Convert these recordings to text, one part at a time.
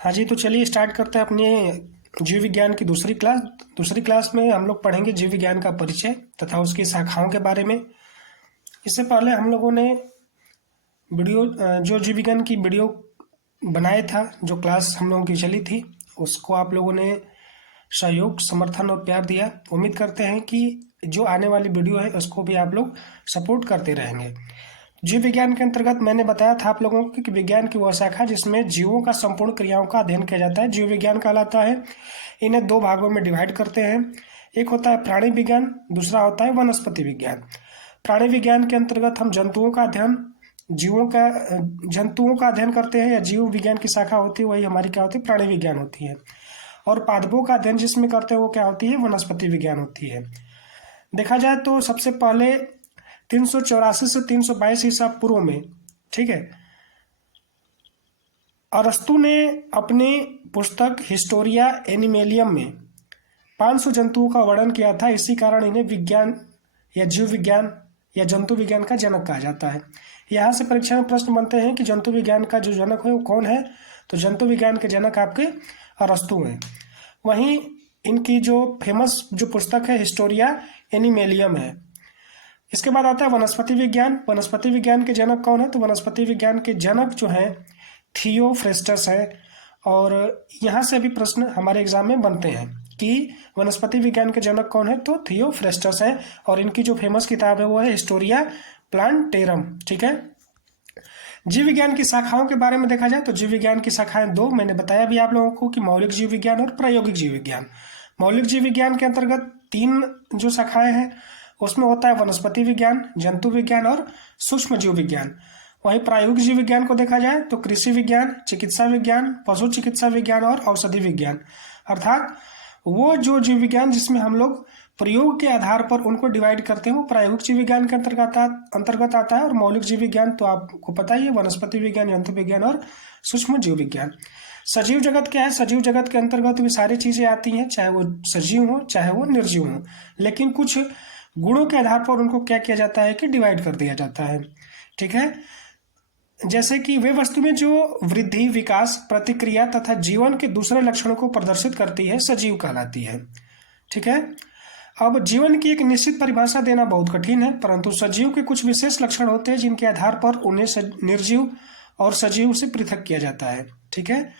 हाँ जी, तो चलिए स्टार्ट करते हैं अपने जीव विज्ञान की दूसरी क्लास। दूसरी क्लास में हम लोग पढ़ेंगे जीव विज्ञान का परिचय तथा उसकी शाखाओं के बारे में। इससे पहले हम लोगों ने जो जीव विज्ञान की वीडियो बनाया था, जो क्लास हम लोगों की चली थी, उसको आप लोगों ने सहयोग, समर्थन और प्यार दिया। उम्मीद करते हैं कि जो आने वाली वीडियो है उसको भी आप लोग सपोर्ट करते रहेंगे। जीव विज्ञान के अंतर्गत मैंने बताया था आप लोगों को कि विज्ञान की वह शाखा जिसमें जीवों का संपूर्ण क्रियाओं का अध्ययन किया जाता है जीव विज्ञान कहलाता है। इन्हें दो भागों में डिवाइड करते हैं। एक होता है प्राणी विज्ञान, दूसरा होता है वनस्पति विज्ञान। प्राणी विज्ञान के अंतर्गत हम जंतुओं का अध्ययन करते हैं, या जीव विज्ञान की शाखा होती है वही हमारी क्या होती है, प्राणी विज्ञान होती है। और पादपों का अध्ययन जिसमें करते हैं वो क्या होती है, वनस्पति विज्ञान होती है। देखा जाए तो सबसे पहले 384 से 322 ईसा पूर्व में, ठीक है, अरस्तु ने अपनी पुस्तक हिस्टोरिया एनिमेलियम में 500 जंतुओं का वर्णन किया था। इसी कारण इन्हें विज्ञान या जीव विज्ञान या जंतु विज्ञान का जनक कहा जाता है। यहाँ से परीक्षा में प्रश्न बनते हैं कि जंतु विज्ञान का जो जनक है वो कौन है, तो जंतु विज्ञान के जनक आपके अरस्तु हैं। वहीं इनकी जो फेमस जो पुस्तक है हिस्टोरिया एनिमेलियम है। इसके बाद आता है वनस्पति विज्ञान। वनस्पति विज्ञान के जनक कौन है, तो वनस्पति विज्ञान के जनक जो हैं थियोफ्रेस्टस है। और यहाँ से भी प्रश्न हमारे एग्जाम में बनते हैं कि वनस्पति विज्ञान के जनक कौन है, तो थियोफ्रेस्टस है। और इनकी जो फेमस किताब है वो है हिस्टोरिया प्लांटेरम, ठीक है। जीव विज्ञान की शाखाओं के बारे में देखा जाए तो जीव विज्ञान की शाखाएं दो, मैंने बताया भी आप लोगों को कि मौलिक जीव विज्ञान और प्रायोगिक जीव विज्ञान। मौलिक जीव विज्ञान के अंतर्गत 3 जो शाखाएं हैं उसमें होता है वनस्पति विज्ञान, जंतु विज्ञान और सूक्ष्म जीव विज्ञान। वहीं प्रायोगिक जीव विज्ञान को देखा जाए तो कृषि विज्ञान, चिकित्सा विज्ञान, पशु चिकित्सा विज्ञान और औषधि विज्ञान। अर्थात वो जो जीव विज्ञान जिसमें हम लोग प्रयोग के आधार पर उनको डिवाइड करते हैं वो प्रायोगिक जीव विज्ञान के अंतर्गत आता है। और मौलिक जीव विज्ञान तो आपको पता ही है, वनस्पति विज्ञान, जंतु विज्ञान और सूक्ष्म जीव विज्ञान। सजीव जगत क्या है, सजीव जगत के अंतर्गत भी सारी चीजें आती हैं, चाहे वो सजीव हो चाहे वो निर्जीव हो, लेकिन कुछ गुणों के आधार पर उनको क्या किया जाता है कि डिवाइड कर दिया जाता है, ठीक है। जैसे कि वे वस्तु में जो वृद्धि, विकास, प्रतिक्रिया तथा जीवन के दूसरे लक्षणों को प्रदर्शित करती है सजीव कहलाती है, ठीक है। अब जीवन की एक निश्चित परिभाषा देना बहुत कठिन है, परंतु सजीव के कुछ विशेष लक्षण होते हैं जिनके आधार पर उन्हें निर्जीव और सजीव से पृथक किया जाता है, ठीक है,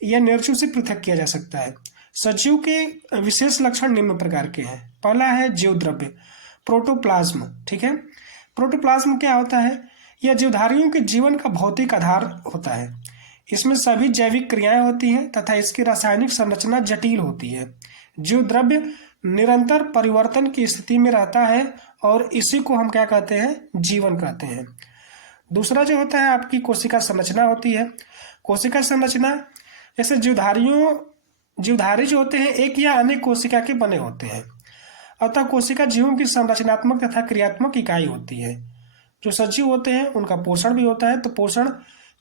या निर्जीव से पृथक किया जा सकता है। सजीव के विशेष लक्षण निम्न प्रकार के हैं। पहला है जीव द्रव्य, प्रोटोप्लाज्म, ठीक है। प्रोटोप्लाज्म क्या होता है, यह जीवधारियों के जीवन का भौतिक आधार होता है। इसमें सभी जैविक क्रियाएं होती हैं तथा इसकी रासायनिक संरचना जटिल होती है। जीव द्रव्य निरंतर परिवर्तन की स्थिति में रहता है और इसी को हम क्या कहते हैं, जीवन कहते हैं। दूसरा जो होता है आपकी कोशिका संरचना होती है। कोशिका संरचना जैसे जीवधारी जो होते हैं एक या अनेक कोशिका के बने होते हैं, अतः कोशिका जीवों की संरचनात्मक तथा क्रियात्मक इकाई होती है। जो सजीव होते हैं उनका पोषण भी होता है, तो पोषण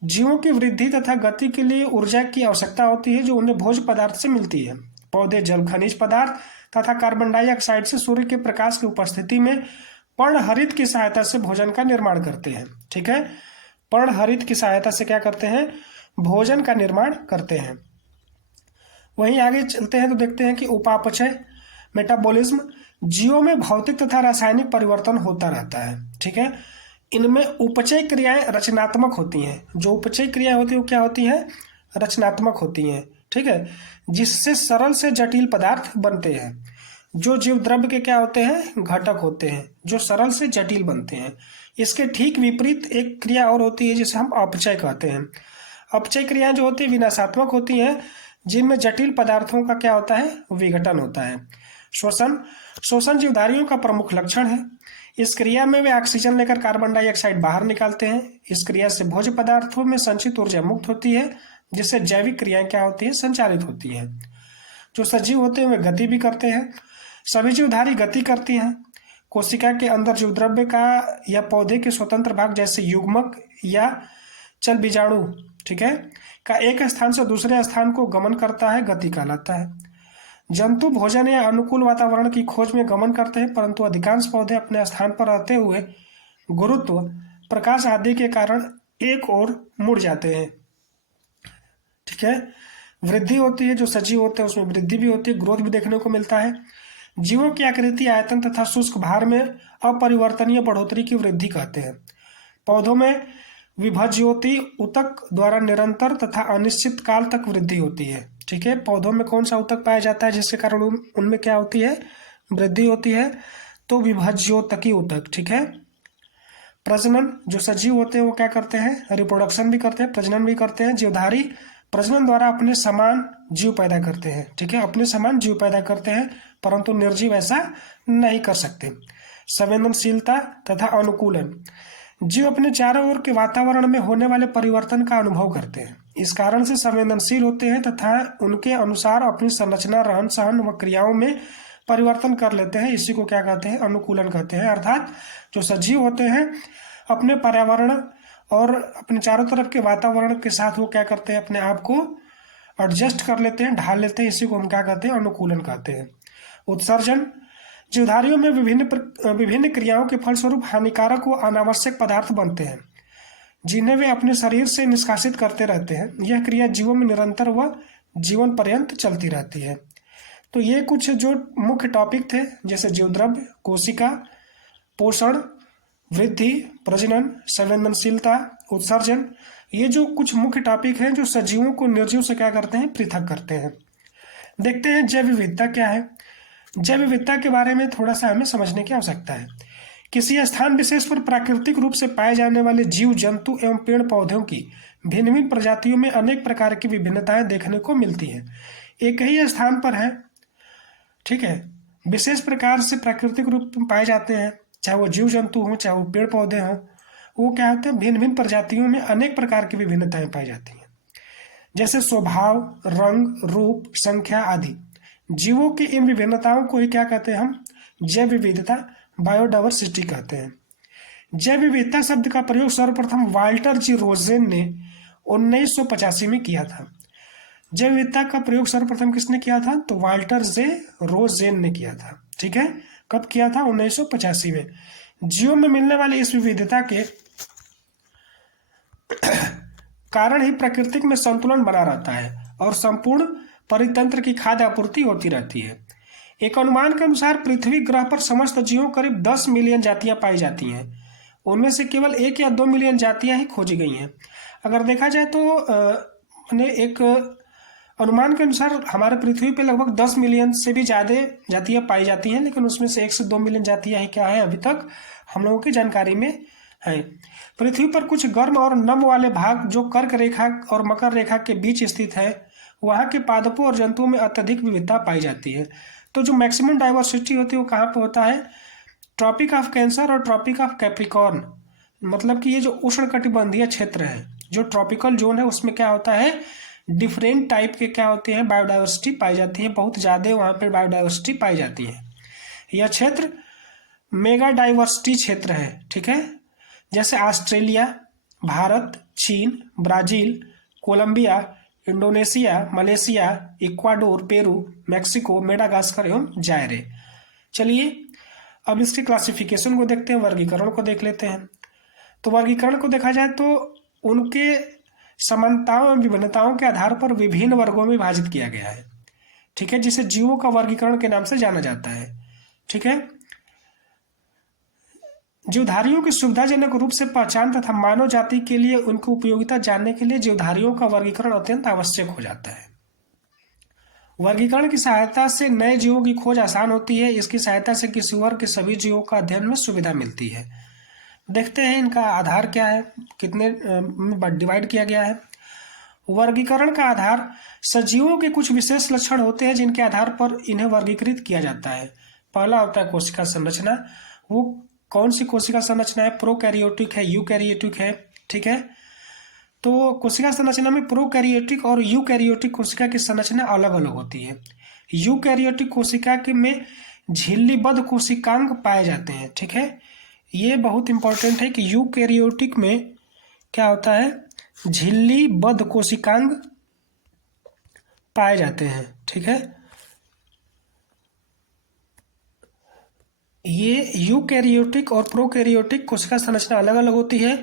जीवों की वृद्धि तथा गति के लिए ऊर्जा की आवश्यकता होती है जो उन्हें भोज्य पदार्थ से मिलती है। पौधे जल, खनिज पदार्थ तथा कार्बन डाइऑक्साइड से सूर्य के प्रकाश की उपस्थिति में पर्णहरित की सहायता से भोजन का निर्माण करते हैं, ठीक है। पर्णहरित की सहायता से क्या करते हैं, भोजन का निर्माण करते हैं। वहीं आगे चलते हैं तो देखते हैं कि उपापचय, मेटाबॉलिज्म, जीवों में भौतिक तथा रासायनिक परिवर्तन होता रहता है, ठीक है। इनमें उपचय क्रियाएं रचनात्मक होती हैं। जो उपचय क्रियाएं होती है वो क्या होती हैं, रचनात्मक होती हैं, ठीक है, जिससे सरल से जटिल पदार्थ बनते हैं। जो जीव द्रव्य के क्या होते हैं, घटक होते हैं जो सरल से जटिल बनते हैं। इसके ठीक विपरीत एक क्रिया और होती है जिसे हम अपचय कहते हैं। अपचय क्रियाएं जो होती है विनाशात्मक होती हैं, जिनमें जटिल पदार्थों का क्या होता है, विघटन होता है। शोषण जीवधारियों का प्रमुख लक्षण है। इस क्रिया में वे ऑक्सीजन लेकर कार्बन डाइऑक्साइड बाहर निकालते हैं। इस क्रिया से भोज्य पदार्थों में संचित ऊर्जा मुक्त होती है, जिससे जैविक क्रियाएं क्या होती है, संचालित होती हैं। जो सजीव होते हैं वे गति भी करते हैं। सभी जीवधारी गति करती हैं। कोशिका के अंदर जीव द्रव्य का या पौधे के स्वतंत्र भाग जैसे युग्मक या चल बीजाणु, ठीक है, का एक स्थान से दूसरे स्थान को गमन करता है, गति कहलाता है। जंतु भोजन या अनुकूल वातावरण की खोज में गमन करते हैं, परंतु अधिकांश पौधे अपने स्थान पर रहते हुए गुरुत्व, प्रकाश आदि के कारण एक ओर मुड़ जाते हैं, ठीक है। वृद्धि होती है, जो सजीव होते हैं उसमें वृद्धि भी होती है, ग्रोथ भी देखने को मिलता है। जीवों की आकृति, आयतन तथा शुष्क भार में अपरिवर्तनीय बढ़ोतरी की वृद्धि कहते हैं। पौधों में विभज्योति ऊतक द्वारा निरंतर तथा अनिश्चित काल तक वृद्धि होती है। ठीक है, पौधों में कौन सा ऊतक पाया जाता है जिसके कारण उनमें क्या होती है, वृद्धि होती है, तो विभज्योतकी ऊतक। ठीक है। प्रजनन, जो सजीव होते हैं वो क्या करते हैं, रिप्रोडक्शन भी करते हैं, प्रजनन भी करते हैं। जीवधारी प्रजनन द्वारा अपने समान जीव पैदा करते हैं। ठीक है, अपने समान जीव पैदा करते हैं, परंतु निर्जीव ऐसा नहीं कर सकते। संवेदनशीलता तथा अनुकूलन, जीव अपने चारों ओर के वातावरण में होने वाले परिवर्तन का अनुभव करते हैं, इस कारण से संवेदनशील होते हैं तथा उनके अनुसार अपनी संरचना, रहन सहन व क्रियाओं में परिवर्तन कर लेते हैं। इसी को क्या कहते हैं, अनुकूलन कहते हैं। अर्थात जो सजीव होते हैं अपने पर्यावरण और अपने चारों तरफ के वातावरण के साथ वो क्या करते हैं, अपने आप को एडजस्ट कर लेते हैं, ढाल लेते हैं। इसी को हम क्या कहते हैं, अनुकूलन कहते हैं। उत्सर्जन, जीवधारियों में विभिन्न क्रियाओं के फलस्वरूप हानिकारक व अनावश्यक पदार्थ बनते हैं, जिन्हें वे अपने शरीर से निष्कासित करते रहते हैं। यह क्रिया जीवों में निरंतर व जीवन पर्यंत चलती रहती है। तो ये कुछ जो मुख्य टॉपिक थे, जैसे जीवद्रव्य, कोशिका, पोषण, वृद्धि, प्रजनन, संवेदनशीलता, उत्सर्जन, ये जो कुछ मुख्य टॉपिक हैं जो सजीवों को निर्जीव से क्या करते हैं, पृथक करते हैं। देखते हैं जैव विविधता क्या है। जैव विविधता के बारे में थोड़ा सा हमें समझने की आवश्यकता है। किसी स्थान विशेष पर प्राकृतिक रूप से पाए जाने वाले जीव जंतु एवं पेड़ पौधों की भिन्न भिन्न प्रजातियों में अनेक प्रकार की विभिन्नताएं देखने को मिलती है। एक ही स्थान पर है, ठीक है, विशेष प्रकार से प्राकृतिक रूप में पाए जाते हैं, चाहे वो जीव जंतु हों, चाहे वो पेड़ पौधे हों, वो क्या होते हैं, भिन्न भिन्न प्रजातियों में अनेक प्रकार की विभिन्नताएं पाई जाती हैं, जैसे स्वभाव, रंग, रूप, संख्या आदि। जीवों की इन विभिन्नताओं को ही क्या कहते हैं हम, जैव विविधता, बायोडाइवर्सिटी कहते हैं। जैव विविधता शब्द का प्रयोग सर्वप्रथम वाल्टर जी रोजेन ने 1985 में किया था। जैव विविधता का प्रयोग सर्वप्रथम किसने किया था, तो वाल्टर जे रोजेन ने किया था। ठीक है, कब किया था, 1985 में। जीवों में मिलने वाली इस विविधता के कारण ही प्रकृति में संतुलन बना रहता है और संपूर्ण परितंत्र की खाद्य आपूर्ति होती रहती है। एक अनुमान के अनुसार पृथ्वी ग्रह पर समस्त जीवों करीब 10 मिलियन जातियां पाई जाती हैं। उनमें से केवल 1 या 2 मिलियन जातियां ही खोजी गई हैं। अगर देखा जाए तो एक अनुमान के अनुसार हमारे पृथ्वी पे लगभग 10 मिलियन से भी ज़्यादा जातियां पाई जाती हैं, लेकिन उसमें से 1 से 2 मिलियन जातियां ही क्या है, अभी तक हम लोगों की जानकारी में है। पृथ्वी पर कुछ गर्म और नम वाले भाग जो कर्क रेखा और मकर रेखा के बीच स्थित है, वहाँ के पादपों और जंतुओं में अत्यधिक विविधता पाई जाती है। तो जो मैक्सिमम डाइवर्सिटी होती है वो कहाँ पे होता है, ट्रॉपिक ऑफ कैंसर और ट्रॉपिक ऑफ कैप्रिकॉर्न। मतलब कि ये जो उष्णकटिबंधीय क्षेत्र है, जो ट्रॉपिकल जोन है, उसमें क्या होता है, डिफरेंट टाइप के क्या होते हैं, बायोडाइवर्सिटी पाई जाती है, बहुत ज़्यादा वहाँ पर बायोडाइवर्सिटी पाई जाती है। यह क्षेत्र मेगा डाइवर्सिटी क्षेत्र है। ठीक है, जैसे ऑस्ट्रेलिया, भारत, चीन, Brazil, Colombia, Indonesia, Malaysia, Ecuador, Peru, Mexico, Madagascar एवं जायरे। चलिए अब इसके क्लासिफिकेशन को देखते हैं, वर्गीकरण को देख लेते हैं। तो वर्गीकरण को देखा जाए तो उनके समानताओं एवं विभिन्नताओं के आधार पर विभिन्न वर्गों में विभाजित किया गया है। ठीक है, जिसे जीवों का वर्गीकरण के नाम से जाना जाता है। ठीक है, जीवधारियों की सुविधाजनक रूप से पहचान तथा मानव जाति के लिए उनकी उपयोगिता जानने के लिए जीवधारियों का वर्गीकरण अत्यंत आवश्यक हो जाता है। वर्गीकरण की सहायता से नए जीवों की खोज आसान होती है। इसकी सहायता से किसी वर्ग के सभी जीवों का अध्ययन में सुविधा मिलती है। देखते हैं इनका आधार क्या है, कितने में डिवाइड किया गया है। वर्गीकरण का आधार सजीवों के कुछ विशेष लक्षण होते हैं जिनके आधार पर इन्हें वर्गीकृत किया जाता है। पहला होता है कोशिका संरचना। वो कौन सी कोशिका संरचना है, प्रोकैरियोटिक है, यूकैरियोटिक है। ठीक है, तो कोशिका संरचना में प्रोकैरियोटिक और यूकैरियोटिक कोशिका की संरचना अलग अलग होती है। यूकैरियोटिक कोशिका के में झिल्लीबद्ध कोशिकांग पाए जाते हैं। ठीक है, ये बहुत इंपॉर्टेंट है कि यूकैरियोटिक में क्या होता है, झिल्लीबद्ध कोशिकांग पाए जाते हैं। ठीक है, ये यूकैरियोटिक और प्रोकैरियोटिक कोशिका संरचना अलग अलग होती है।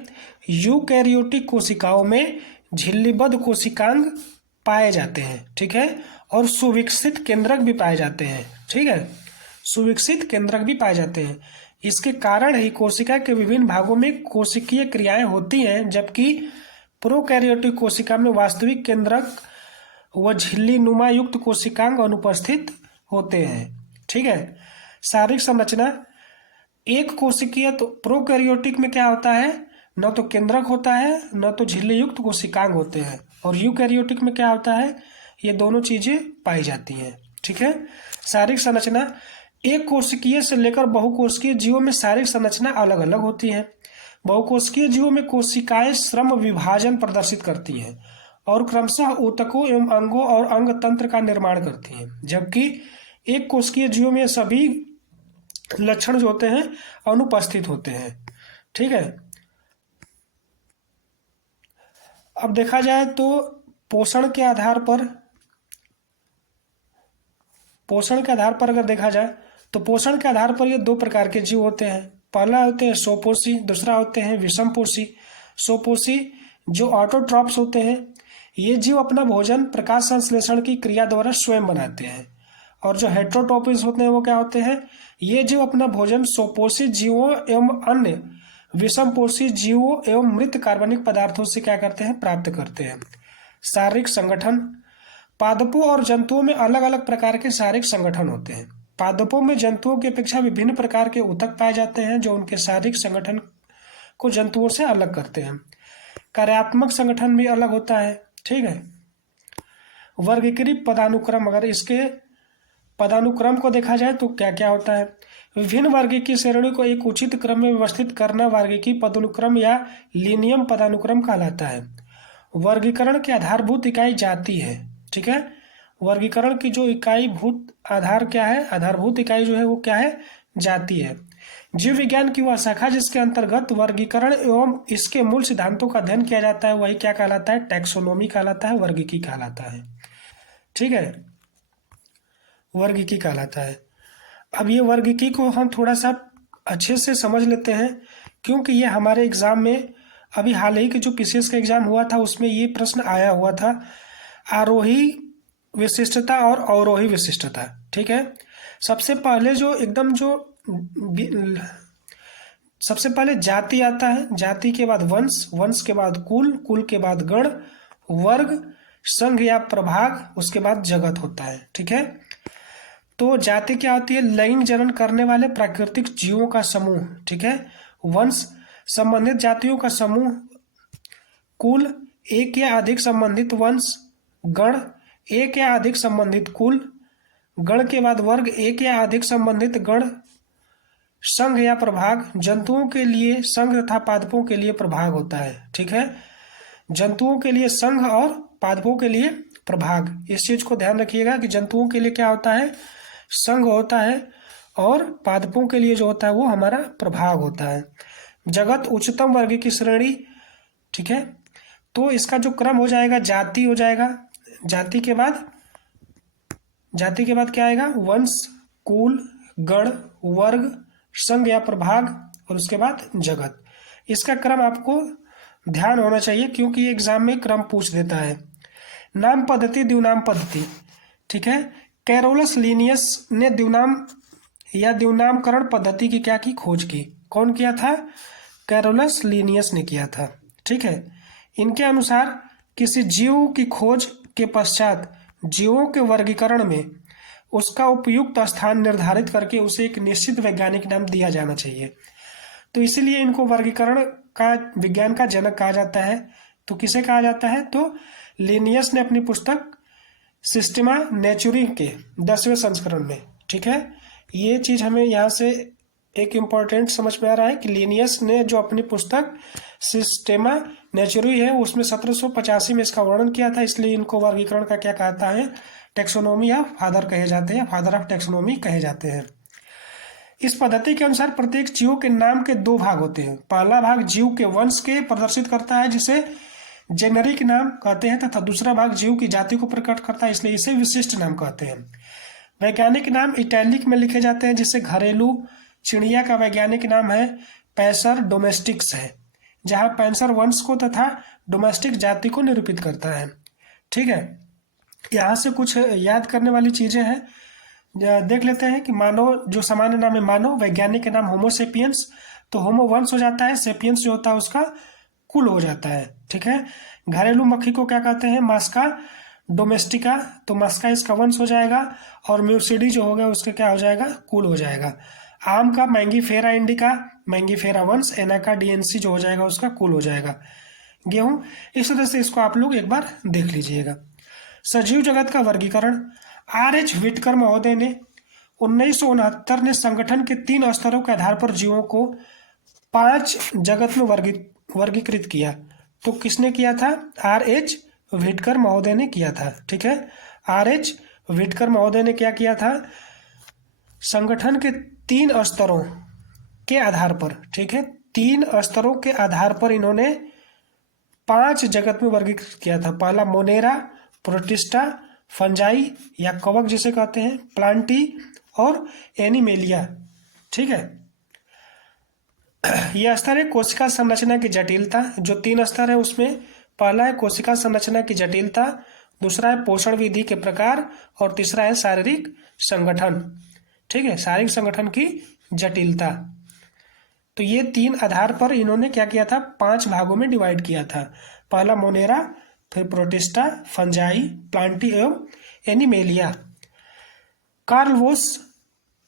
यूकैरियोटिक कोशिकाओं में झिल्लीबद्ध कोशिकांग पाए जाते हैं, ठीक है, और सुविकसित केंद्रक भी पाए जाते हैं, ठीक है, सुविकसित केंद्रक भी पाए जाते हैं। इसके कारण ही कोशिका के विभिन्न भागों में कोशिकीय क्रियाएं होती हैं, जबकि प्रोकैरियोटिक कोशिका में वास्तविक केंद्रक व झिल्ली नुमा युक्त कोशिकांग अनुपस्थित होते हैं, ठीक है। शारीरिक संरचना, एक कोशिकीय तो प्रोकैरियोटिक में क्या होता है, न तो केंद्रक होता है न तो झिल्ली युक्त कोशिकांग होते हैं, और यूकैरियोटिक में क्या होता है, ये दोनों चीजें पाई जाती हैं, ठीक है। शारीरिक संरचना, एक कोशिकीय से लेकर बहुकोशिकीय जीवों में शारीरिक संरचना अलग अलग होती है। बहुकोशिकीय जीवों में कोशिकाएं श्रम विभाजन प्रदर्शित करती हैं और क्रमशः ऊतकों एवं अंगों और अंग तंत्र का निर्माण करती हैं, जबकि एक कोशिकीय जीवों में सभी लक्षण जो होते हैं अनुपस्थित होते हैं, ठीक है। अब देखा जाए तो पोषण के आधार पर अगर देखा जाए तो पोषण के आधार पर ये दो प्रकार के जीव होते हैं। पहला होते हैं स्वपोषी, दूसरा होते हैं विषमपोषी। स्वपोषी जो ऑटोट्रॉप्स होते हैं, ये जीव अपना भोजन प्रकाश संश्लेषण की क्रिया द्वारा स्वयं बनाते हैं, और जो हेट्रोट्रोपिस होते हैं वो क्या होते हैं, ये जीव अपना भोजन स्वपोषी जीवों एवं अन्य विषमपोषी जीवों एवं मृत कार्बनिक पदार्थों से क्या करते हैं, प्राप्त करते हैं। शारीरिक संगठन, पादपों और जंतुओं में अलग अलग प्रकार के शारीरिक संगठन होते हैं। पादपों में जंतुओं की अपेक्षा विभिन्न प्रकार के ऊतक पाए जाते हैं जो उनके शारीरिक संगठन को जंतुओं से अलग करते हैं। कार्यात्मक संगठन भी अलग होता है, ठीक है। वर्गीकृत पदानुक्रम, अगर इसके पदानुक्रम को देखा जाए तो क्या क्या होता है, विभिन्न वर्गीय श्रेणी को एक उचित क्रम में व्यवस्थित करना वर्गीय पदानुक्रम या लीनियम पदानुक्रम कहलाता है। वर्गीकरण की आधारभूत इकाई जाति है, ठीक है। वर्गीकरण की जो इकाई भूत आधार क्या है, आधारभूत इकाई जो है वो क्या है, जाति है। जीव विज्ञान की वह शाखा जिसके अंतर्गत वर्गीकरण एवं इसके मूल सिद्धांतों का अध्ययन किया जाता है वही क्या कहलाता है, टैक्सोनॉमी कहलाता है, वर्गीकी कहलाता है, ठीक है, वर्गीकी कहलाता है। अब ये वर्गीकी को हम थोड़ा सा अच्छे से समझ लेते हैं, क्योंकि ये हमारे एग्जाम में अभी हाल ही के जो पीसीएस का एग्जाम हुआ था उसमें ये प्रश्न आया हुआ था, आरोही विशिष्टता और अवरोही विशिष्टता, ठीक है। सबसे पहले सबसे पहले जाति आता है, जाति के बाद वंश, वंश के बाद कुल, कुल के बाद गण, वर्ग, संघ या प्रभाग, उसके बाद जगत होता है, ठीक है। तो जाति क्या होती है, लैंगिक जनन करने वाले प्राकृतिक जीवों का समूह, ठीक है। वंश संबंधित जातियों का समूह, कुल एक या अधिक संबंधित वंश, गण एक या अधिक संबंधित कुल, गण के बाद वर्ग एक या अधिक संबंधित गण, संघ या प्रभाग, जंतुओं के लिए संघ तथा पादपों के लिए प्रभाग होता है, ठीक है। जंतुओं के लिए संघ और पादपों के लिए प्रभाग, इस चीज को ध्यान रखिएगा कि जंतुओं के लिए क्या होता है, संघ होता है, और पादपों के लिए जो होता है वो हमारा प्रभाग होता है। जगत उच्चतम वर्ग की श्रेणी, ठीक है। तो इसका जो क्रम हो जाएगा, जाति हो जाएगा, जाति के बाद क्या आएगा, वंश, कुल, गण, वर्ग, संघ या प्रभाग, और उसके बाद जगत। इसका क्रम आपको ध्यान होना चाहिए क्योंकि ये एग्जाम में क्रम पूछ देता है। नाम पद्धति, द्विनाम पद्धति, ठीक है। कैरोलस लिनियस ने द्विनाम या द्विनामकरण पद्धति की क्या की, खोज की। कौन किया था, कैरोलस लिनियस ने किया था, ठीक है। इनके अनुसार किसी जीव की खोज के पश्चात जीवों के वर्गीकरण में उसका उपयुक्त स्थान निर्धारित करके उसे एक निश्चित वैज्ञानिक नाम दिया जाना चाहिए। तो इसीलिए इनको वर्गीकरण का विज्ञान का जनक कहा जाता है। तो किसे कहा जाता है, तो लिनियस ने अपनी पुस्तक सिस्टेमा नेचुरी के 10वें संस्करण में, ठीक है। ये चीज हमें यहाँ से एक इम्पॉर्टेंट समझ में आ रहा है कि लिनियस ने जो अपनी पुस्तक सिस्टेमा नेचुरी है उसमें 1785 में इसका वर्णन किया था, इसलिए इनको वर्गीकरण का क्या कहता है, टैक्सोनॉमी या फादर कहे जाते हैं, फादर ऑफ टैक्सोनॉमी कहे जाते हैं। इस पद्धति के अनुसार प्रत्येक जीव के नाम के दो भाग होते हैं। पहला भाग जीव के वंश के प्रदर्शित करता है जिसे जेनेरिक नाम कहते हैं, तथा दूसरा भाग जीव की जाति को प्रकट करता है, इसलिए इसे विशिष्ट नाम कहते हैं। वैज्ञानिक नाम इटैलिक में लिखे जाते हैं, जिसे घरेलू चिड़िया का वैज्ञानिक नाम है पैसर डोमेस्टिक्स है, जहां पैंसर वंश को तथा डोमेस्टिक जाति को निरूपित करता है, ठीक है। यहाँ से कुछ याद करने वाली चीज़ें हैं। देख लेते हैं कि मानव जो सामान्य नाम है मानव, वैज्ञानिक के नाम होमोसेपियंस, तो होमो वंश हो जाता है, सेपियंस जो होता है उसका कुल हो जाता है। ठीक है। घरेलू मक्खी को क्या कहते हैं? मास्का डोमेस्टिका, तो मास्का इसका वंश हो जाएगा, और म्यूसिडी जो होगा उसका क्या हो जाएगा? कुल हो जाएगा। आम का मैंगीफेरा इंडिका, मैंगीफेरा वंश, एनाका डीएनसी जो हो जाएगा उसका कुल हो जाएगा। गेहूं, इस तरह से इसको आप लोग एक बार देख लीजिएगा। सजीव जगत का वर्गीकरण, R.H. विटकर महोदय ने 1969 ने संगठन के 3 स्तरों के आधार पर जीवों को 5 जगत में वर्गीकृत किया। तो किसने किया था? R.H. विटकर महोदय ने किया था। ठीक है। R.H. विटकर महोदय ने क्या किया था? संगठन के 3 स्तरों के आधार पर, ठीक है, 3 स्तरों के आधार पर इन्होंने 5 जगत में वर्गीकृत किया था। पहला मोनेरा, प्रोटिस्टा, फंजाई या कवक जिसे कहते हैं, प्लांटी और एनिमेलिया। ठीक है। यह स्तर है कोशिका संरचना की जटिलता। जो 3 स्तर है उसमें पहला है कोशिका संरचना की जटिलता, दूसरा है पोषण विधि के प्रकार, और तीसरा है शारीरिक संगठन। ठीक है, शारीरिक संगठन की जटिलता। तो ये 3 आधार पर इन्होंने क्या किया था? 5 भागों में डिवाइड किया था। पहला मोनेरा, फिर प्रोटिस्टा, फंजाई, प्लांटी एवं एनिमेलिया। कार्ल वोस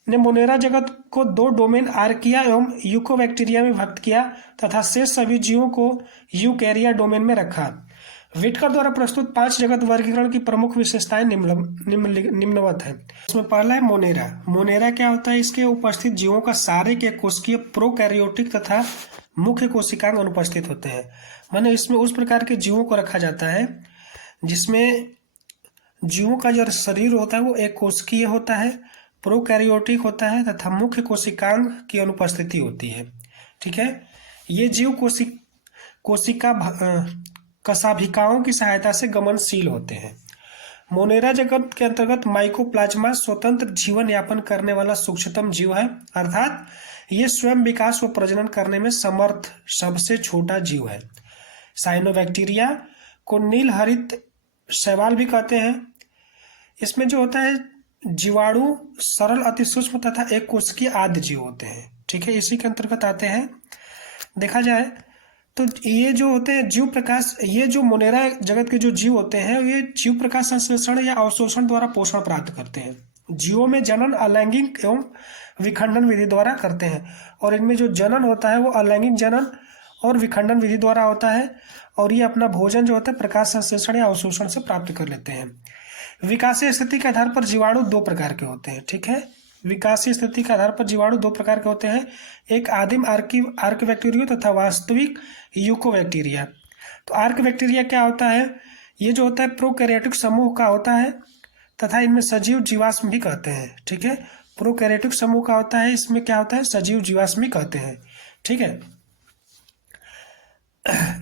ने मोनेरा जगत को 2 डोमेन आर्किया एवं यूकोबैक्टीरिया में विभक्त किया तथा शेष सभी जीवों को यूकैरिया डोमेन में रखा। विटकर द्वारा प्रस्तुत 5 जगत वर्गीकरण की प्रमुख विशेषताएं निम्नवत है। इसमें पहला है मोनेरा। मोनेरा क्या होता है? इसके उपस्थित जीवों का सारे के कोशिकीय प्रोकैरियोटिक तथा मुख्य कोशिकांग अनुपस्थित होते हैं। माने इसमें उस प्रकार के जीवों को रखा जाता है जिसमें जीवों का जो शरीर होता है वो एक कोशिकीय होता है, प्रोकैरियोटिक होता है तथा मुख्य कोशिकांग की अनुपस्थिति होती है। ठीक है। ये जीव कोशिका कशाभिकाओं की सहायता से गमनशील होते हैं। मोनेरा जगत के अंतर्गत माइकोप्लाज्मा स्वतंत्र जीवन यापन करने वाला सूक्ष्मतम जीव है, अर्थात ये स्वयं विकास व प्रजनन करने में समर्थ सबसे छोटा जीव है। साइनोबैक्टीरिया को नील हरित शैवाल भी कहते हैं। इसमें जो होता है जीवाणु सरल, अति सूक्ष्म तथा एक कोशिकीय आद्य जीव होते हैं। ठीक है, इसी के अंतर्गत आते हैं। देखा जाए तो ये जो होते हैं जीव प्रकाश, ये जो मोनेरा जगत के जो जीव होते हैं ये जीव प्रकाश संश्लेषण या अवशोषण द्वारा पोषण प्राप्त करते हैं। जीवों में जनन अलैंगिक एवं विखंडन विधि द्वारा करते हैं, और इनमें जो जनन होता है वो अलैंगिक जनन और विखंडन विधि द्वारा होता है, और ये अपना भोजन जो होता है प्रकाश संश्लेषण या अवशोषण से प्राप्त कर लेते हैं। विकासीय स्थिति के आधार पर जीवाणु 2 प्रकार के होते हैं। ठीक है, विकासीय स्थिति के आधार पर जीवाणु 2 प्रकार के होते हैं, एक आदिम आर्क बैक्टीरिया तथा वास्तविक यूकोबैक्टीरिया। तो आर्क बैक्टीरिया क्या होता है? ये जो होता है प्रोकैरियोटिक समूह का होता है तथा इनमें सजीव जीवाश्म भी कहते हैं। ठीक है, प्रोकैरियोटिक समूह का होता है, इसमें क्या होता है? सजीव जीवाश्म भी कहते हैं। ठीक है।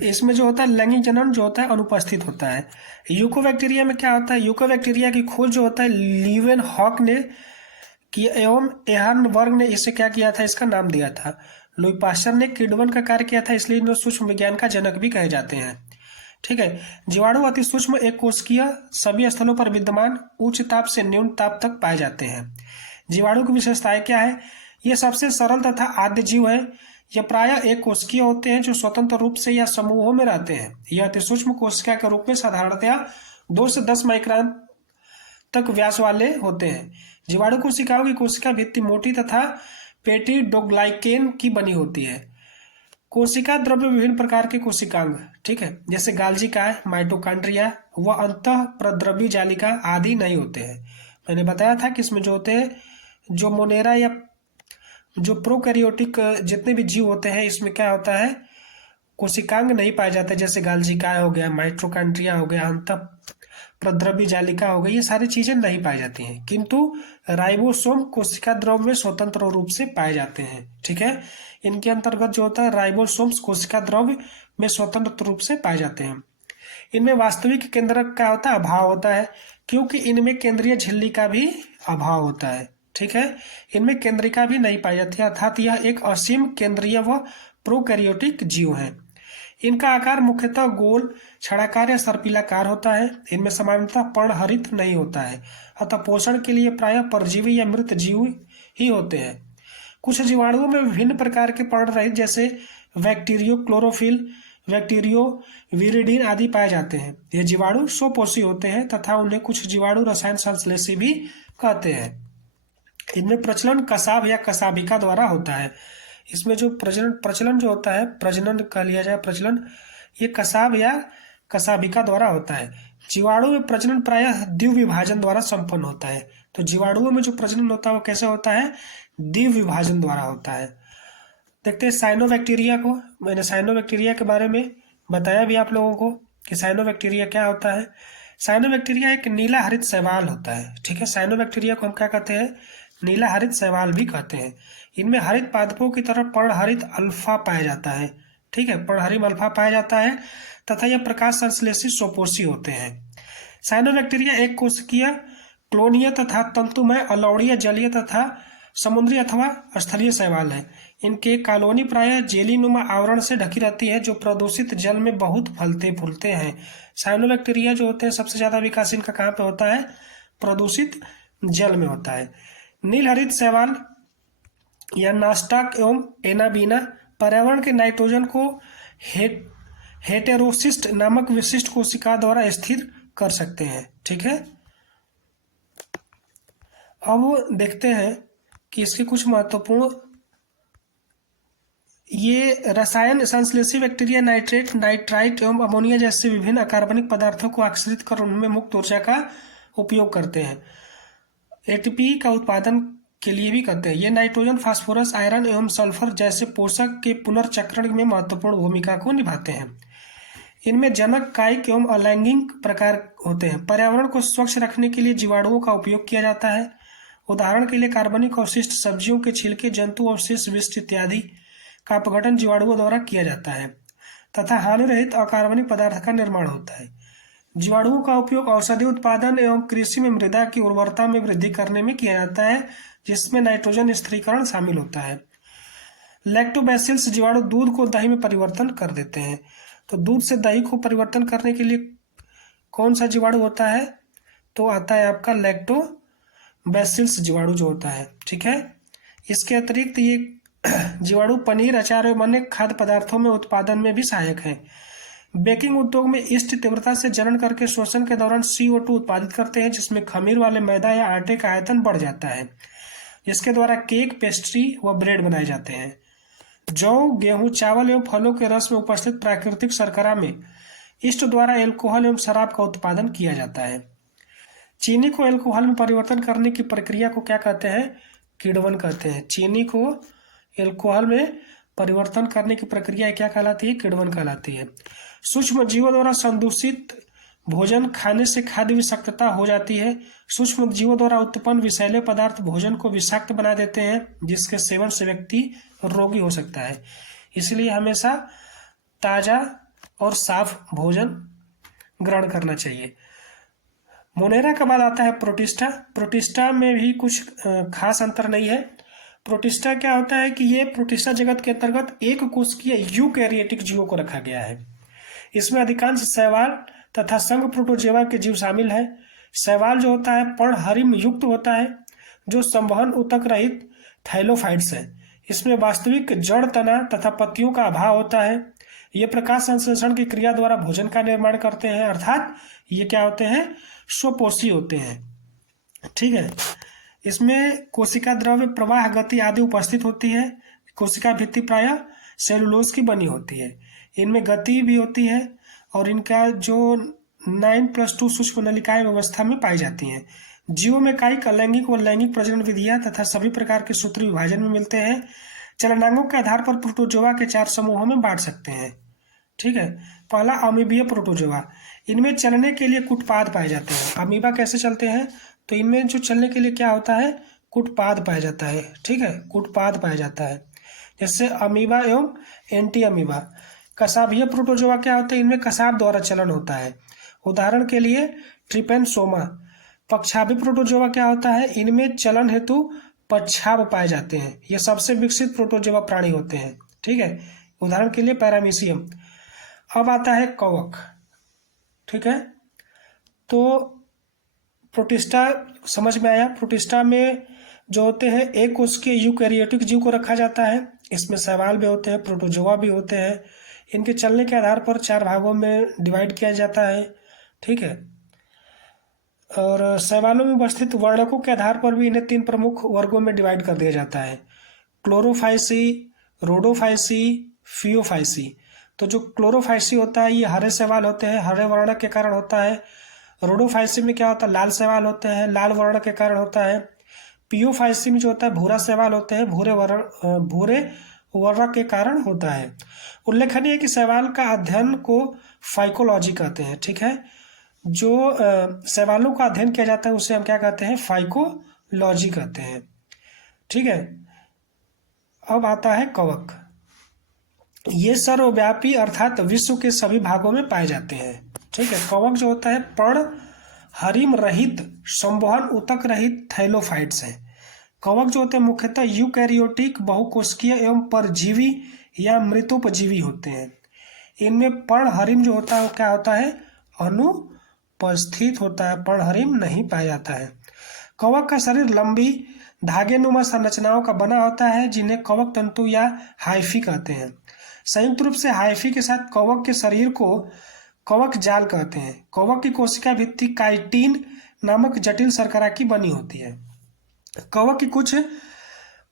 इसमें जो होता है लैंगिक जनन जो होता है अनुपस्थित होता है। यूकोबैक्टीरिया में क्या होता है? यूकोबैक्टीरिया की खोज जो होता है लीवेनहॉक ने कि एवं एहर्न वर्ग ने इसे क्या किया था? इसका नाम दिया था। लुई पास्चर ने किण्वन का कार्य किया था, इसलिए इन्हें सूक्ष्म विज्ञान का जनक भी कहे जाते हैं। ठीक है। जीवाणु अति सूक्ष्म एक कोशिकीय सभी स्थलों पर विद्यमान उच्च ताप से न्यून ताप तक पाए जाते हैं। जीवाणु की विशेषताएं क्या है? ये सबसे सरल तथा आद्य जीव है। यह प्रायः एक कोशिकीय होते हैं जो स्वतंत्र रूप से या समूहों में रहते हैं। यह अति सूक्ष्म कोशिका के रूप में साधारणतया 2 से 10 माइक्रोन तक व्यास वाले होते हैं। जीवाणु कोशिकाओं की कोशिका भित्ति मोटी तथा पेप्टिडोग्लाइकेन की बनी होती है। कोशिका द्रव्य विभिन्न प्रकार के कोशिकांग, ठीक है, जैसे गाल्जिकाय, माइटोकॉन्ड्रिया व अंतः प्रद्रव्य जालिका आदि नहीं होते हैं। मैंने बताया था कि इसमें जो होते हैं जो मोनेरा या जो प्रोकैरियोटिक जितने भी जीव होते हैं इसमें क्या होता है? कोशिकांग नहीं पाए जाते, जैसे गाल्जिकाय हो गया, माइटोकॉन्ड्रिया हो गया, अंतः प्रद्रव्य जालिका हो गई, ये सारी चीजें नहीं पाई जाती हैं, किंतु राइबोसोम कोशिका द्रव्य में स्वतंत्र रूप से पाए जाते हैं। ठीक है, इनके अंतर्गत जो होता है राइबोसोम्स कोशिका द्रव्य में स्वतंत्र रूप से पाए जाते हैं। इनमें वास्तविक केंद्रक का होता है अभाव होता है, क्योंकि इनमें केंद्रीय झिल्ली का भी अभाव होता है। ठीक है, इनमें केंद्रिका भी नहीं पाई जाती है, अर्थात यह एक असीम केंद्रीय व प्रोकैरियोटिक जीव है। इनका आकार मुख्यतः गोल, छड़ाकार या सर्पिलाकार होता है। इनमें सामान्यतः पर्णहरित नहीं होता है, अतः पोषण के लिए प्रायः परजीवी या मृत जीव ही होते हैं। कुछ जीवाणुओं में विभिन्न प्रकार के पर्णरहित जैसे बैक्टीरियो क्लोरोफिल, बैक्टीरियो विरिडीन आदि पाए जाते हैं। ये जीवाणु स्वपोषी होते हैं तथा उन्हें कुछ जीवाणु रसायन संश्लेषी भी कहते हैं। इनमें प्रचलन कसाब या कसाबिका द्वारा होता है। इसमें जो प्रचलन जो होता है, प्रजनन कह लिया जाए प्रचलन, ये कसाब या कसाबिका द्वारा होता है। जीवाणु में प्रजनन प्रायः द्विविभाजन द्वारा संपन्न होता है। तो जीवाणुओं में जो प्रजनन होता है वो कैसे होता है? द्विविभाजन द्वारा होता है। देखते हैं साइनोबैक्टीरिया को। मैंने साइनोबैक्टीरिया के बारे में बताया भी आप लोगों को कि साइनोबैक्टीरिया क्या होता है। साइनोबैक्टीरिया एक नीला हरित शैवाल होता है। ठीक है, साइनोबैक्टीरिया को हम क्या कहते हैं? नीला हरित शैवाल भी कहते हैं। इनमें हरित पादपों की तरह पर्णहरित अल्फा पाया जाता है। ठीक है, पर्णहरित अल्फा पाया जाता है तथा यह प्रकाश संश्लेषी स्वपोषी होते हैं। साइनोबैक्टीरिया एक कोशिकीय, क्लोनीय तथा तंतुमय अलौड़ीय, जलीय तथा समुद्री अथवा स्थलीय शैवाल है। इनके कॉलोनी प्रायः जेलीनुमा आवरण से ढकी रहती है जो प्रदूषित जल में बहुत फलते फूलते हैं। साइनोबैक्टीरिया जो होते हैं सबसे ज्यादा विकास इनका कहाँ पे होता है? प्रदूषित जल में होता है। नील हरित शैवाल या नास्टाक एवं एनाबीना पर्यावरण के नाइट्रोजन को हेटेरोसिस्ट नामक विशिष्ट कोशिका द्वारा स्थिर कर सकते हैं। ठीक है, अब देखते हैं कि इसके कुछ महत्वपूर्ण, ये रसायन संश्लेषी बैक्टीरिया नाइट्रेट, नाइट्राइट एवं अमोनिया जैसे विभिन्न अकार्बनिक पदार्थों को आश्रित कर उनमें मुक्त ऊर्जा का उपयोग करते हैं। एटीपी का उत्पादन के लिए भी करते हैं। ये नाइट्रोजन, फास्फोरस, आयरन एवं सल्फर जैसे पोषक के पुनर्चक्रण में महत्वपूर्ण भूमिका को निभाते हैं। इनमें जनक, कायिक एवं अलैंगिक प्रकार होते हैं। पर्यावरण को स्वच्छ रखने के लिए जीवाणुओं का उपयोग किया जाता है। उदाहरण के लिए कार्बनिक अवशिष्ट, सब्जियों के छिलके, जंतु अवशेष, विष्ट इत्यादि का अपघटन जीवाणुओं द्वारा किया जाता है तथा हानि रहित अकार्बनिक पदार्थ का निर्माण होता है। जीवाणुओं का उपयोग औषधि उत्पादन एवं कृषि में मृदा की उर्वरता में वृद्धि करने में किया जाता है, जिसमें नाइट्रोजन स्थिरीकरण शामिल होता है। लैक्टोबैसिलस जीवाणु दूध को दही में परिवर्तन कर देते हैं। तो दूध से दही को परिवर्तन करने के लिए कौन सा जीवाणु होता है? तो आता है आपका लैक्टोबैसिलस जीवाणु जो होता है। ठीक है, इसके अतिरिक्त ये जीवाणु पनीर, अचार एवं अन्य खाद्य पदार्थों में उत्पादन में भी सहायक है। बेकिंग उद्योग में इष्ट तीव्रता से जनन करके श्वसन के दौरान CO2 उत्पादित करते हैं, जिसमें खमीर वाले मैदा या आटे का आयतन बढ़ जाता है, जिसके द्वारा केक, पेस्ट्री व ब्रेड बनाए जाते हैं। जौ, गेहूं, चावल एवं फलों के रस में उपस्थित प्राकृतिक शर्करा में इष्ट द्वारा एल्कोहल एवं शराब का उत्पादन किया जाता है। चीनी को एल्कोहल में परिवर्तन करने की प्रक्रिया को क्या कहते हैं? किण्वन कहते हैं। चीनी को एल्कोहल में परिवर्तन करने की प्रक्रिया क्या कहलाती है? किण्वन कहलाती है। सूक्ष्म जीवों द्वारा संदूषित भोजन खाने से खाद्य विषाक्तता हो जाती है। सूक्ष्म जीवों द्वारा उत्पन्न विषैले पदार्थ भोजन को विषाक्त बना देते हैं, जिसके सेवन से व्यक्ति रोगी हो सकता है। इसलिए हमेशा ताजा और साफ भोजन ग्रहण करना चाहिए। मोनेरा के बाद आता है प्रोटिस्टा। प्रोटिस्टा में भी कुछ खास अंतर नहीं है। प्रोटिस्टा क्या होता है कि ये प्रोटिस्टा जगत के अंतर्गत एक कोशिकीय यूकैरियोटिक जीवों को रखा गया है। इसमें अधिकांश शैवाल तथा संघ प्रोटोजोआ के जीव शामिल है। शैवाल जो होता है पर्णहरिम युक्त होता है, जो संवहन ऊतक रहित थाइलोफाइट्स है। इसमें वास्तविक जड़, तना तथा पत्तियों का अभाव होता है। ये प्रकाश संश्लेषण की क्रिया द्वारा भोजन का निर्माण करते हैं, अर्थात ये क्या होते हैं? स्वपोषी होते हैं। ठीक है, इसमें कोशिका द्रव्य, प्रवाह, गति आदि उपस्थित होती है। कोशिका भित्ति प्रायः सेलुलोज की बनी होती है। इनमें गति भी होती है और इनका जो 9+2 सूक्ष्म नलिकाएं व्यवस्था में पाई जाती हैं। जीवों में कायिक, अलैंगिक व लैंगिक प्रजनन विधियां तथा सभी प्रकार के सूत्री विभाजन में मिलते हैं। चलनांगों के आधार पर प्रोटोजोआ के 4 समूहों में बांट सकते हैं। ठीक है, पहला अमीबीय प्रोटोजोआ। इनमें चलने के लिए कुटपाद पाए जाते हैं। अमीबा कैसे चलते हैं? तो इनमें जो चलने के लिए क्या होता है? कुटपाद पाया जाता है। ठीक है, कुटपाद पाया जाता है, जैसे अमीबा एवं एंटी अमीबा। कसाबीय प्रोटोजोआ क्या होते हैं? इनमें कसाब द्वारा चलन होता है। उदाहरण के लिए ट्रिपेनसोमा। पक्षाभी प्रोटोजोआ क्या होता है? इनमें चलन हेतु पक्षाभ पाए जाते हैं। ये सबसे विकसित प्रोटोजोआ प्राणी होते हैं। ठीक है, उदाहरण के लिए पैरामीशियम। अब आता है कवक। ठीक है, तो प्रोटिस्टा समझ में आया। प्रोटिस्टा में जो होते हैं एक कोशिकीय यूकैरियोटिक जीव को रखा जाता है। इसमें शैवाल भी होते हैं, प्रोटोजोआ भी होते हैं। इनके चलने के आधार पर 4 भागों में डिवाइड किया जाता है। ठीक है, और शैवालों में उपस्थित वर्णकों के आधार पर भी इन्हें 3 प्रमुख वर्गों में डिवाइड कर दिया जाता है, क्लोरोफाइसी, रोडोफाइसी, फियोफाइसी। तो जो क्लोरोफाइसी होता है ये हरे शैवाल होते हैं, हरे वर्ण के कारण होता है। रोडोफाइसी में क्या होता है, लाल शैवाल होते हैं, लाल वर्ण के कारण होता है। पियोफाइसी में जो होता है भूरा शैवाल होते हैं, भूरे वर्ण के कारण होता है। उल्लेखनीय है कि शैवाल का अध्ययन को फाइकोलॉजी कहते हैं। ठीक है, जो शैवालों का अध्ययन किया जाता है उसे हम क्या कहते हैं, फाइकोलॉजी कहते हैं। ठीक है, अब आता है कवक। ये सर्वव्यापी अर्थात विश्व के सभी भागों में पाए जाते हैं। ठीक है, कवक जो होता है पर्ण हरिम रहित, संवहन ऊतक रहित थैलोफाइट्स हैं। कवक जो होते हैं मुख्यतः यूकैरियोटिक, बहुकोशिकीय एवं परजीवी या मृतोपजीवी होते हैं। इनमें पर्णहरिम जो होता है वो क्या होता है, अनुपस्थित होता है, पर्णहरिम नहीं पाया जाता है। कवक का शरीर लंबी धागेनुमा संरचनाओं का बना होता है जिन्हें कवक तंतु या हाइफी कहते हैं। संयुक्त रूप से हाइफी के साथ कवक के शरीर को कवक जाल कहते हैं। कवक की कोशिका भित्ति काइटिन नामक जटिल शर्करा की बनी होती है। कवक की कुछ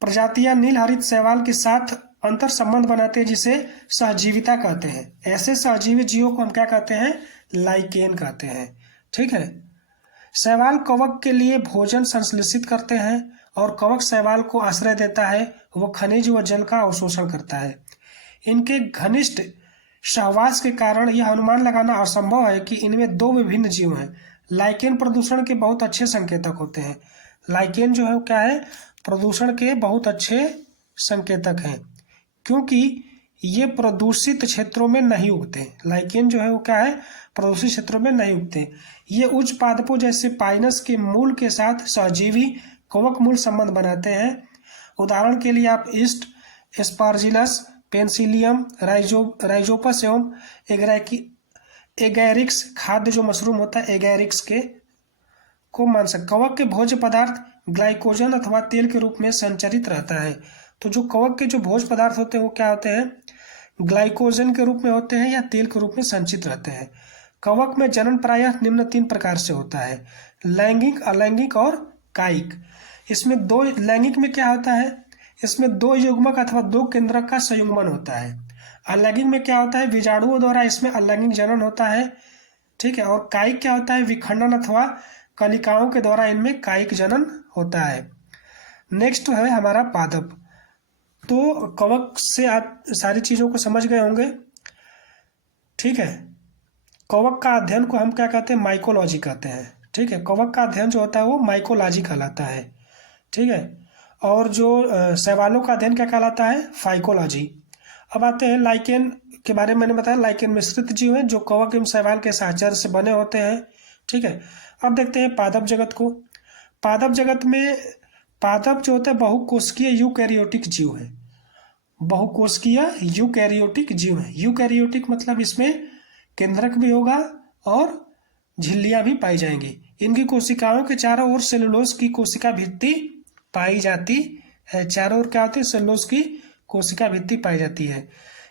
प्रजातियां नील हरित शैवाल के साथ अंतर संबंध बनाते हैं जिसे सहजीविता कहते हैं। ऐसे सहजीवी जीवों को हम क्या कहते हैं, लाइकेन कहते हैं। ठीक है, शैवाल कवक के लिए भोजन संश्लेषित करते हैं और कवक शैवाल को आश्रय देता है, वो खनिज व जल का अवशोषण करता है। इनके घनिष्ठ सहवास के कारण यह अनुमान लगाना असंभव है कि इनमें 2 विभिन्न जीव हैं। लाइकेन प्रदूषण के बहुत अच्छे संकेतक होते हैं। लाइकेन जो है वो क्या है, प्रदूषण के बहुत अच्छे संकेतक हैं, क्योंकि ये प्रदूषित क्षेत्रों में नहीं उगते। लाइकेन जो है वो क्या है, प्रदूषित क्षेत्रों में नहीं उगते। ये उच्च पादपों जैसे पाइनस के मूल के साथ सहजीवी कवक मूल संबंध बनाते हैं। उदाहरण के लिए आप ईस्ट, एस्पार्जिलस, पेंसिलियम, राइजोपस एवं एगैरिक्स, खाद्य जो मशरूम होता है एगैरिक्स के को मान सकते। कवक के भोज्य पदार्थ ग्लाइकोजन अथवा तेल के रूप में संचरित रहता है। तो जो कवक के जो भोज्य पदार्थ होते हैं वो क्या होते हैं, ग्लाइकोजन के रूप में होते हैं या तेल के रूप में संचित रहते हैं। कवक में जनन प्रायः निम्न 3 प्रकार से होता है, लैंगिक, अलैंगिक और कायिक। इसमें 2 लैंगिक में क्या होता है, इसमें 2 युग्मक अथवा 2 केंद्रक का संयुग्मन होता है। अलैंगिक में क्या होता है, बीजाणुओं द्वारा इसमें अलैंगिक जनन होता है। ठीक है, और कायिक क्या होता है, विखंडन अथवा कलिकाओं के द्वारा इनमें कायिक जनन होता है। नेक्स्ट है हमारा पादप। तो कवक से आप सारी चीज़ों को समझ गए होंगे। ठीक है, कवक का अध्ययन को हम क्या कहते हैं, माइकोलॉजी कहते हैं। ठीक है, कवक का अध्ययन जो होता है वो माइकोलॉजी कहलाता है। ठीक है, और जो शैवालों का अध्ययन क्या कहलाता है, फाइकोलॉजी। अब आते हैं लाइकेन के बारे में। मैंने बताया लाइकेन मिश्रित जीव हैं जो कवक एवं शैवाल के साहचर्य से बने होते हैं। ठीक है, अब देखते हैं पादप जगत को। पादप जगत में पादप जो होता है बहुकोशिकीय यूकैरियोटिक जीव है। बहुकोशिकीय यूकैरियोटिक जीव है। यूकैरियोटिक मतलब इसमें केंद्रक भी होगा और झिल्लियां भी पाई जाएंगी। इनकी कोशिकाओं के चारों ओर सेलुलोज की कोशिका भित्ति पाई जाती है। चारों ओर क्या होती है, सेलुलोज की कोशिका भित्ति पाई जाती है।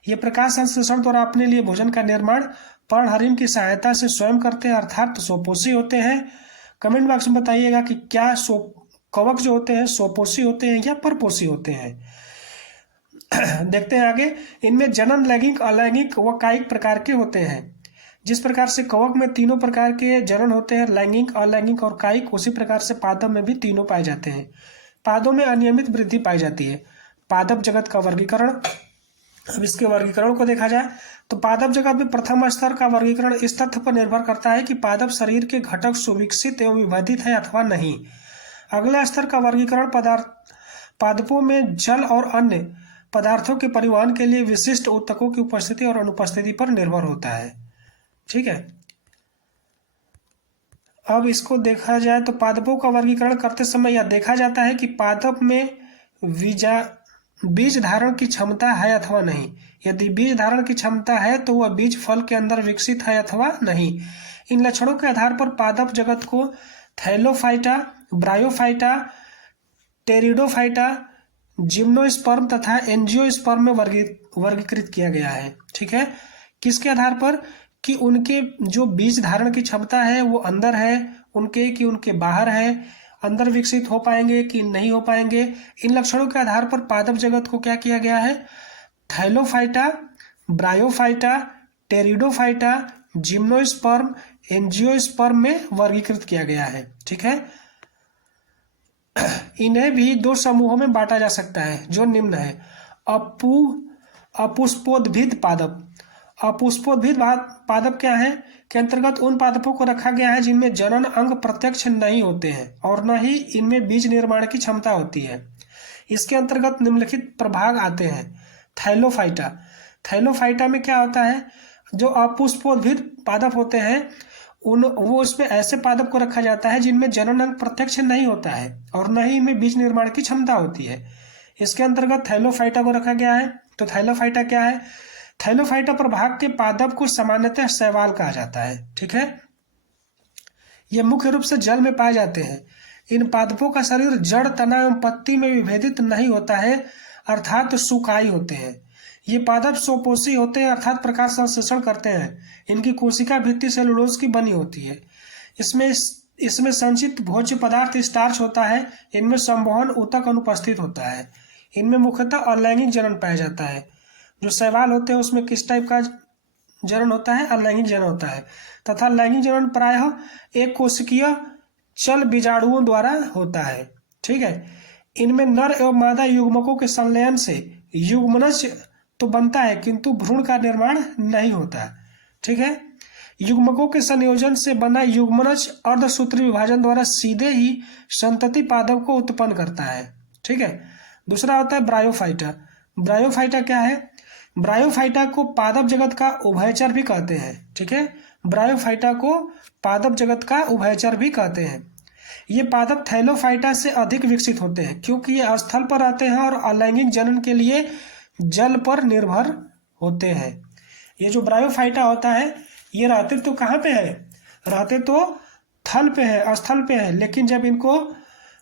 ये प्रकाश संश्लेषण द्वारा अपने लिए भोजन का निर्माण पर्णहरिम की सहायता से स्वयं करते हैं, अर्थात स्वपोषी होते हैं। कमेंट बॉक्स में बताइएगा कि क्या कवक जो होते हैं स्वपोषी होते हैं या परपोषी होते हैं। देखते हैं आगे। इनमें जनन लैंगिक, अलैंगिक व कायिक प्रकार के होते हैं। जिस प्रकार से कवक में 3 प्रकार के जनन होते हैं, लैंगिक, अलैंगिक और कायिक, उसी प्रकार से पादप में भी 3 पाए जाते हैं। पादों में अनियमित वृद्धि पाई जाती है। पादप जगत का वर्गीकरण। अब इसके वर्गीकरण को देखा जाए तो पादप जगत में प्रथम स्तर का वर्गीकरण इस तथ्य पर निर्भर करता है कि पादप शरीर के घटक सुविकसित एवं विभाजित है अथवा नहीं। अगला स्तर का वर्गीकरण पादपों में जल और अन्य पदार्थों के परिवहन के लिए विशिष्ट ऊतकों की उपस्थिति और अनुपस्थिति पर निर्भर होता है। ठीक है, अब इसको देखा जाए तो पादपों का वर्गीकरण करते समय यह देखा जाता है कि पादप में बीज धारण की क्षमता है अथवा नहीं। यदि बीज धारण की क्षमता है तो वह बीज फल के अंदर विकसित है अथवा नहीं। इन लक्षणों के आधार पर पादप जगत को थैलोफाइटा, ब्रायोफाइटा, टेरिडोफाइटा, जिम्नोस्पर्म तथा एंजियोस्पर्म में वर्गीकृत किया गया है। ठीक है, किसके आधार पर? कि उनके जो बीज धारण की क्षमता है वो अंदर है उनके, कि उनके बाहर है, अंदर विकसित हो पाएंगे कि नहीं हो पाएंगे। इन लक्षणों के आधार पर पादप जगत को क्या किया गया है? Thallophyta, bryophyta, pteridophyta, gymnosperm, angiosperm में वर्गीकृत किया गया है। ठीक है, इन्हें भी दो समूहों में बांटा जा सकता है जो निम्न है। अपुष्पोद्भिद पादप। अपुष्पोद्भिद पादप क्या है? के अंतर्गत उन पादपों को रखा गया है जिनमें जनन अंग प्रत्यक्ष नहीं होते हैं और न ही इनमें बीज निर्माण की क्षमता होती है। इसके अंतर्गत निम्नलिखित प्रभाग आते हैं। थैलोफाइटा। थैलोफाइटा में क्या होता है? जो अपुष्पोद्भिद पादप होते हैं वो उसमें ऐसे पादप को रखा जाता है जिनमें जनन अंग प्रत्यक्ष नहीं होता है और न ही इनमें बीज निर्माण की क्षमता होती है। इसके अंतर्गत थैलोफाइटा को रखा गया है। तो थैलोफाइटा क्या है? थैलोफाइटा प्रभाग के पादप को सामान्यतः शैवाल कहा जाता है। ठीक है, ये मुख्य रूप से जल में पाए जाते हैं। इन पादपों का शरीर जड़, तना एवं पत्ती में विभेदित नहीं होता है, अर्थात सुकाई होते हैं। ये पादप स्वपोषी होते हैं, अर्थात प्रकाश संश्लेषण करते हैं। इनकी कोशिका भित्ति सेलुलोज की बनी होती है। इसमें संचित भोज्य पदार्थ स्टार्च होता है। इनमें संवहन ऊतक अनुपस्थित होता है। इनमें मुख्यतः अलैंगिक जनन पाया जाता है। जो शैवाल होते हैं उसमें किस टाइप का जनन होता है? अलैंगिक जनन होता है तथा लैंगिक जनन प्रायः एक कोशिकीय चल बीजाणुओं द्वारा होता है। ठीक है, इनमें नर एवं मादा युग्मकों के संलयन से युग्मनज तो बनता है किंतु भ्रूण का निर्माण नहीं होता। ठीक है, युग्मकों के संयोजन से बना युग्मनज अर्धसूत्री विभाजन द्वारा सीधे ही संतति पादप को उत्पन्न करता है। ठीक है, दूसरा होता है ब्रायोफाइटा। ब्रायोफाइटा क्या है? ब्रायोफाइटा को पादप जगत का उभयचर भी कहते हैं। ठीक है, ब्रायोफाइटा को पादप जगत का उभयचर भी कहते हैं। ये पादप थैलोफाइटा से अधिक विकसित होते हैं क्योंकि ये स्थल पर रहते हैं और अलैंगिक जनन के लिए जल पर निर्भर होते हैं। ये जो ब्रायोफाइटा होता है ये रहते तो कहाँ पे है? रहते तो थल पे है, स्थल पे है, लेकिन जब इनको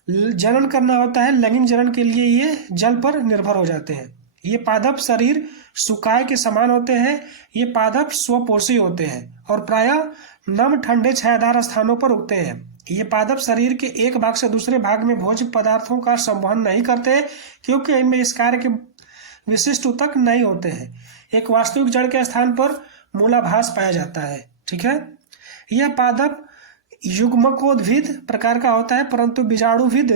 जनन करना होता है लैंगिक जनन के लिए ये जल पर निर्भर हो जाते हैं। ये पादप शरीर सुकाय के समान होते हैं। ये पादप स्वपोषी होते हैं और प्रायः नम, ठंडे, छायादार स्थानों पर उगते हैं। ये पादप शरीर के एक भाग से दूसरे भाग में भोज्य पदार्थों का संवहन नहीं करते क्योंकि इनमें इस कार्य के विशिष्ट ऊतक नहीं होते हैं। एक वास्तविक जड़ के स्थान पर मूलाभास पाया जाता है। ठीक है, यह पादप युग्मकोद्भिद प्रकार का होता है परंतु बीजाणुविद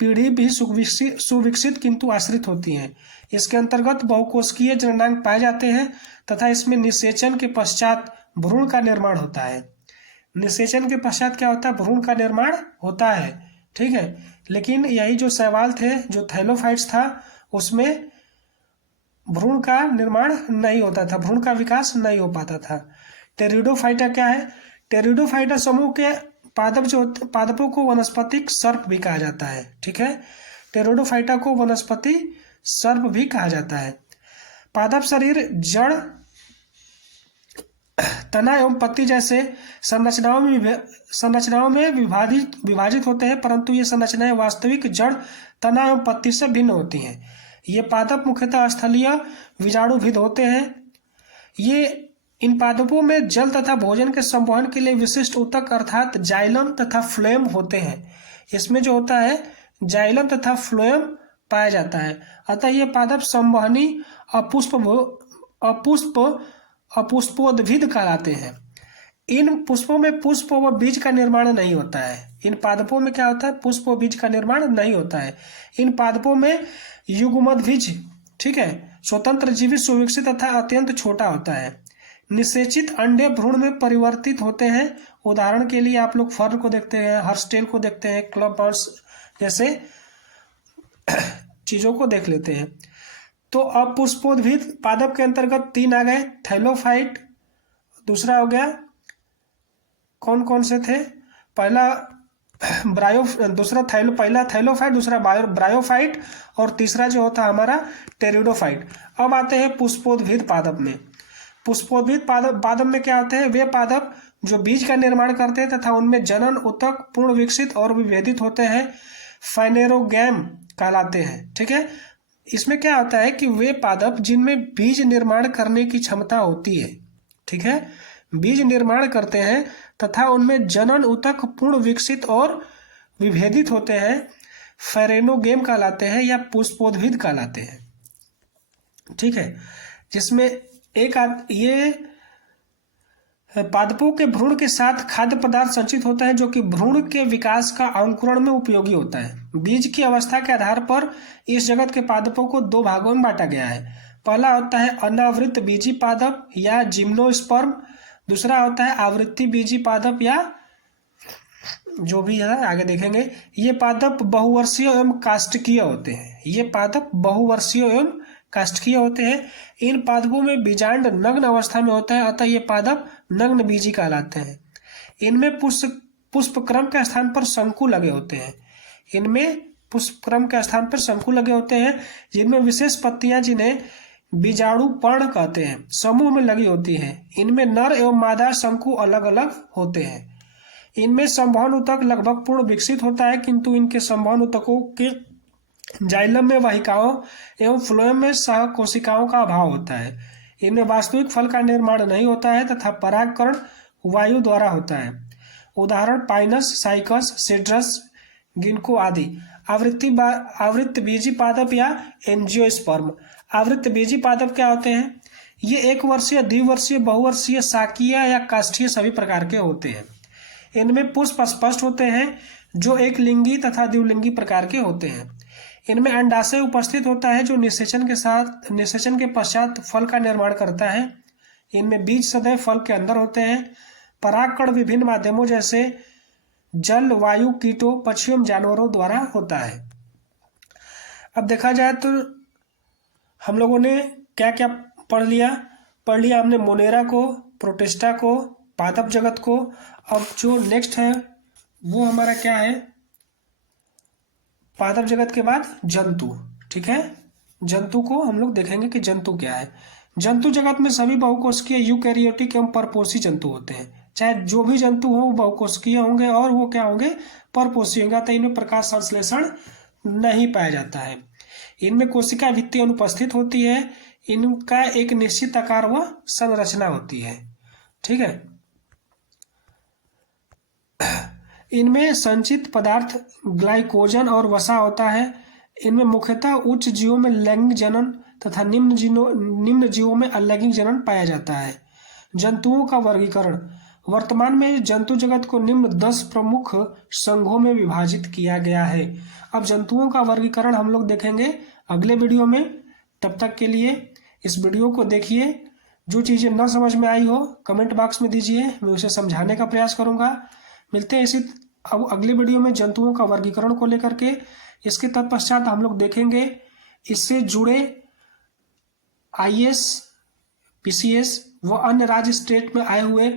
पीढ़ी भी सुविकसित किंतु आश्रित होती हैं। इसके अंतर्गत बहुकोशिकीय जननांग पाए जाते हैं तथा इसमें निषेचन के पश्चात भ्रूण का निर्माण होता है। निषेचन के पश्चात क्या होता है? भ्रूण का निर्माण होता है। ठीक है, लेकिन यही जो शैवाल थे, जो थैलोफाइट्स था, उसमें भ्रूण का निर्माण नहीं होता था, भ्रूण का विकास नहीं हो पाता था। टेरिडोफाइटा क्या है? टेरिडोफाइटा समूह के पादपों को वनस्पतिक सर्प भी कहा जाता है। ठीक है, टेरिडोफाइटा को वनस्पति सर्प भी कहा जाता है। पादप शरीर जड़, तना एवं पत्ती जैसे संरचनाओं में विभाजित होते हैं परंतु ये संरचनाएं वास्तविक जड़, तना एवं पत्ती से भिन्न होती हैं। ये पादप मुख्यतः स्थलीय बीजाणुविद होते हैं। ये इन पादपों में जल तथा भोजन के संवहन के लिए विशिष्ट ऊतक अर्थात जाइलम तथा फ्लोएम होते हैं। इसमें जो होता है जाइलम तथा फ्लोएम पाया जाता है। अतः ये पादप संवहनी अपुष्पोद्भिद कहलाते हैं। इन पुष्पों में पुष्प व बीज का निर्माण नहीं होता है। इन पादपों में क्या होता है? पुष्प व बीज का निर्माण नहीं होता है। इन पादपों में युग्मद्विज, ठीक है, स्वतंत्र जीवी, सुविकसित तथा अत्यंत छोटा होता है। निषेचित अंडे भ्रूण में परिवर्तित होते हैं। उदाहरण के लिए आप लोग फर्न को देखते हैं, हर्स्टेल को देखते हैं, क्लब बर्ड्स जैसे चीजों को देख लेते हैं। तो अब पुष्पोद्भिद पादप के अंतर्गत 3 आ गए। थैलोफाइट, दूसरा हो गया कौन कौन से थे? पहला दूसरा पहला थैलोफाइट, दूसरा ब्रायोफाइट और तीसरा जो होता है हमारा टेरिडोफाइट। अब आते हैं पुष्पोद्भिद पादप में। पुष्पोद्भिद पादप में क्या होते हैं? वे पादप जो बीज का निर्माण करते हैं तथा उनमें जनन ऊतक पूर्ण विकसित और विभेदित होते हैं, फाइनेरोगैम कहलाते हैं। ठीक है, इसमें क्या होता है कि वे पादप जिनमें बीज निर्माण करने की क्षमता होती है, ठीक है, बीज निर्माण करते हैं तथा उनमें जनन ऊतक पूर्ण विकसित और विभेदित होते हैं, फेरेनोगेम कहलाते हैं या पुष्पोद्भिद कहलाते हैं। ठीक है, जिसमें ये पादपों के भ्रूण के साथ खाद्य पदार्थ संचित होता है जो कि भ्रूण के विकास का अंकुरण में उपयोगी होता है। बीज की अवस्था के आधार पर इस जगत के पादपों को दो भागों में बांटा गया है। पहला होता है अनावृत बीजी पादप या जिम्नोस्पर्म, दूसरा होता है आवृत्ति बीजी पादप या जो भी है आगे देखेंगे। ये पादप बहुवर्षीय एवं काष्ठकीय होते हैं। ये पादप बहुवर्षीय एवं काष्ठकीय होते हैं। इन पादपों में बीजांड नग्न अवस्था में होता है, अतः ये पादप नग्न बीजी कहलाते हैं। इनमें पुष्पक्रम के स्थान पर शंकु लगे होते हैं। इनमें पुष्पक्रम के स्थान पर शंकु लगे होते हैं, जिनमें विशेष पत्तियां जिन्हें बीजाणु पर्ण कहते हैं समूह में लगी होती है। इनमें नर एवं मादा शंकु अलग अलग होते हैं। इनमें संवहन ऊतक लगभग पूर्ण विकसित होता है, किंतु इनके संवहन ऊतकों के जाइलम में वाहिकाओं एवं फ्लोएम में सह कोशिकाओं का अभाव होता है। इनमें वास्तविक फल का निर्माण नहीं होता है तथा परागकरण वायु द्वारा होता है। उदाहरण पाइनस, साइकस, सिट्रस, गिनको आदि। आवृत्त बीजी पादप या एंजियोस्पर्म। आवृत्त बीजी पादप क्या होते हैं? ये एक वर्षीय, द्विवर्षीय, बहुवर्षीय, शाकीय या काष्ठीय सभी प्रकार के होते हैं। इनमें पुष्प स्पष्ट होते हैं जो एक लिंगी तथा द्विलिंगी प्रकार के होते हैं। इनमें अंडाशय उपस्थित होता है जो निषेचन के पश्चात फल का निर्माण करता है। इनमें बीज सदैव फल के अंदर होते हैं। परागकण विभिन्न माध्यमों जैसे जल, वायु, कीटों, पक्षियों, जानवरों द्वारा होता है। अब देखा जाए तो हम लोगों ने क्या क्या पढ़ लिया हमने मोनेरा को, प्रोटिस्टा को, पादप जगत को। अब जो नेक्स्ट है वो हमारा क्या है? पादप जगत के बाद जंतु। ठीक है, जंतु को हम लोग देखेंगे कि जंतु क्या है। जंतु जगत में सभी बहुकोशिकीय, यूकैरियोटिक एवं परपोषी जंतु होते हैं। चाहे जो भी जंतु हो वो बहुकोशिकीय होंगे और वो क्या होंगे? परपोषी होंगे, तो इनमें प्रकाश संश्लेषण नहीं पाया जाता है। इनमें कोशिका भित्ति अनुपस्थित होती है। इनका एक निश्चित आकार व संरचना होती है। ठीक है, इनमें संचित पदार्थ ग्लाइकोजन और वसा होता है। इनमें मुख्यतः उच्च जीवों में लैंगिक जनन तथा निम्न जीवों में अलैंगिक जनन पाया जाता है। जंतुओं का वर्गीकरण। वर्तमान में जंतु जगत को निम्न 10 प्रमुख संघों में विभाजित किया गया है। अब जंतुओं का वर्गीकरण हम लोग देखेंगे अगले वीडियो में। तब तक के लिए इस वीडियो को देखिए। जो चीज़ें न समझ में आई हो कमेंट बॉक्स में दीजिए, मैं उसे समझाने का प्रयास करूंगा। मिलते हैं इसी अब अगले वीडियो में जंतुओं का वर्गीकरण को लेकर के। इसके तत्पश्चात हम लोग देखेंगे इससे जुड़े IAS, PCS व अन्य राज्य स्टेट में आए हुए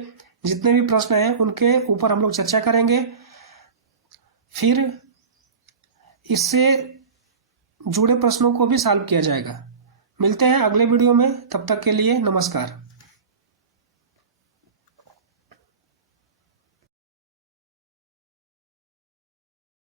जितने भी प्रश्न हैं उनके ऊपर हम लोग चर्चा करेंगे। फिर इससे जुड़े प्रश्नों को भी सॉल्व किया जाएगा। मिलते हैं अगले वीडियो में, तब तक के लिए नमस्कार।